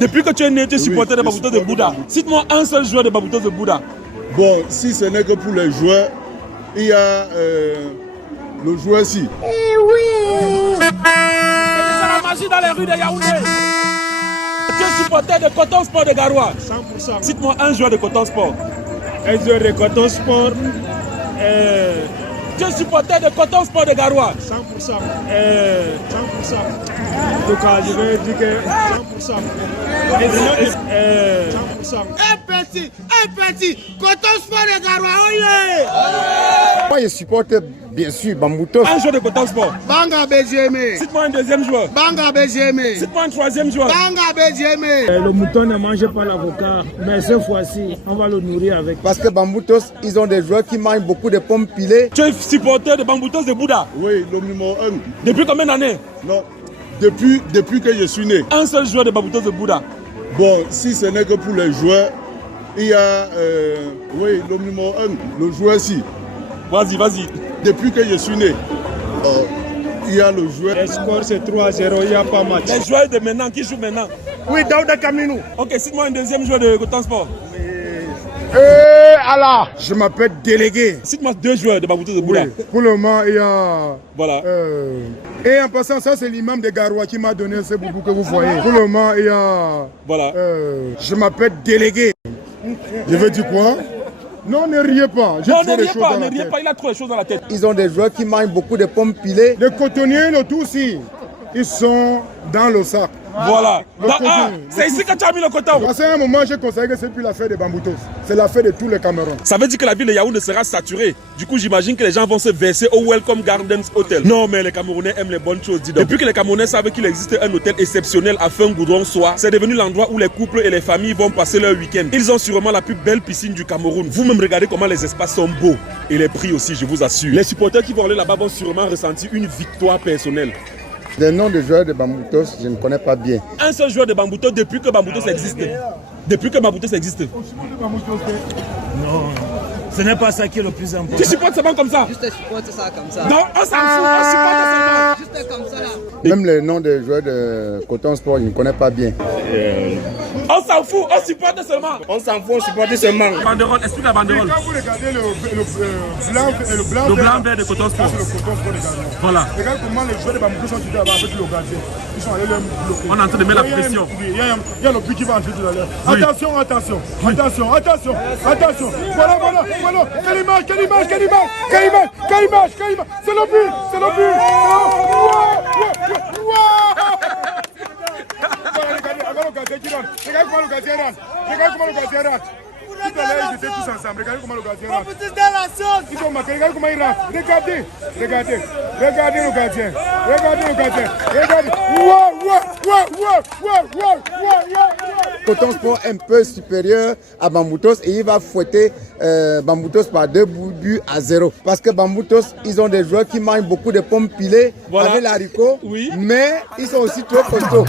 Depuis que tu es né, tu es supporter de Bambutos de Bouddha. Cite-moi un seul joueur de Bambutos de Bouddha. Bon, si ce n'est que pour les joueurs, il y a le joueur-ci. Eh oui! C'est la magie dans les rues de Yaoundé. Tu es supporter de Coton Sport de Garoua. 100%. Cite-moi un joueur de Coton Sport. Un joueur de Coton Sport. Tu es supporter de Coton Sport de Garoua. 100%. 100%. En tout cas, je vais dire que 100%. 100%. Un petit, Coton Sport de Garoua, oyez! Moi, je supporte bien sûr Bambutos. Un joueur de Coton Sport. Banga BGM. Cite-moi un deuxième joueur. Banga BGM. Cite-moi un troisième joueur. Banga BGM. Le mouton ne mange pas l'avocat, mais cette fois-ci, on va le nourrir avec. Parce que Bambutos, ils ont des joueurs qui mangent beaucoup de pommes pilées. Tu es supporter de Bambutos de Bouddha. Oui, le numéro 1. Depuis combien d'années? Non, depuis que je suis né. Un seul joueur de Bambutos de Bouddha. Bon, si ce n'est que pour les joueurs, il y a oui, le numéro 1, le joueur-ci. Vas-y, vas-y. Depuis que je suis né, il y a le joueur. Le score c'est 3-0, il n'y a pas match. Les joueurs de maintenant qui jouent maintenant. Oui, Daouda Kaminou. Ok, cite-moi un deuxième joueur de Coton Sport. Allah, je m'appelle Délégué. Cite-moi deux joueurs de Bambutos de Bouddha. Oui, pour le moment, il y a... Voilà. Et en passant, ça c'est l'imam de Garoua qui m'a donné ce boubou que vous voyez. Pour le moment, il y a... Voilà. Je m'appelle Délégué. Je veux dire quoi? Non, ne riez pas. Non, ne riez pas, ne riez pas, il a trop de choses dans la tête. Ils ont des joueurs qui mangent beaucoup de pommes pilées. Les cotonniers, le tout aussi, ils sont dans le sac. Voilà. Ah, c'est ici que tu as mis le coton. Parce qu'à un moment, j'ai considéré que c'est plus l'affaire des Bambutos. C'est l'affaire de tous les Cameroun. Ça veut dire que la ville de Yaoundé sera saturée. Du coup, j'imagine que les gens vont se verser au Welcome Gardens Hotel. Non, mais les Camerounais aiment les bonnes choses, dis donc. Depuis que les Camerounais savent qu'il existe un hôtel exceptionnel à Fin-Goudron-Soie, c'est devenu l'endroit où les couples et les familles vont passer leur week-end. Ils ont sûrement la plus belle piscine du Cameroun. Vous-même regardez comment les espaces sont beaux. Et les prix aussi, je vous assure. Les supporters qui vont aller là-bas vont sûrement ressentir une victoire personnelle. Les noms de joueurs de Bambutos, je ne connais pas bien. Un seul joueur de Bambutos depuis que Bambutos existe. Depuis que Bambutos existe. Non, ce n'est pas ça qui est le plus important. Tu supportes seulement comme ça? Juste supporter ça comme ça. Non, on s'en fout, on supporte seulement. Juste comme ça là. Même les noms des joueurs de Coton Sport, je ne connais pas bien. On s'en fout, on supporte seulement. On s'en fout, on supporte seulement. Banderole, explique la banderole. Quand vous regardez le blanc, Le blanc vert de Coton Sport. c'est le Coton Sport de Garoua. Voilà. Regarde comment les joueurs de Bambutos sont tout à l'heure avec le gardien. Ils sont allés leur bloquer. On est en train de mettre la pression. Il y a le but qui va entrer tout à l'heure. Oui. Attention, attention, attention, attention, attention. Voilà. Quelle image. C'est le but, c'est le but. Regarde le gardien qui rentre. Regarde comment le gardien rentre. Tout à l'heure, ils étaient tous ensemble. Regardez comment le gardien rentre. Ils ont marqué. Regardez comment il rentre. Regardez le gardien. Regardez. Coton Sport est un peu supérieur à Bambutos et il va fouetter Bambutos par 2-0. Parce que Bambutos, ils ont des joueurs qui mangent beaucoup de pommes pilées avec l'haricot, Oui. mais ils sont aussi trop costauds.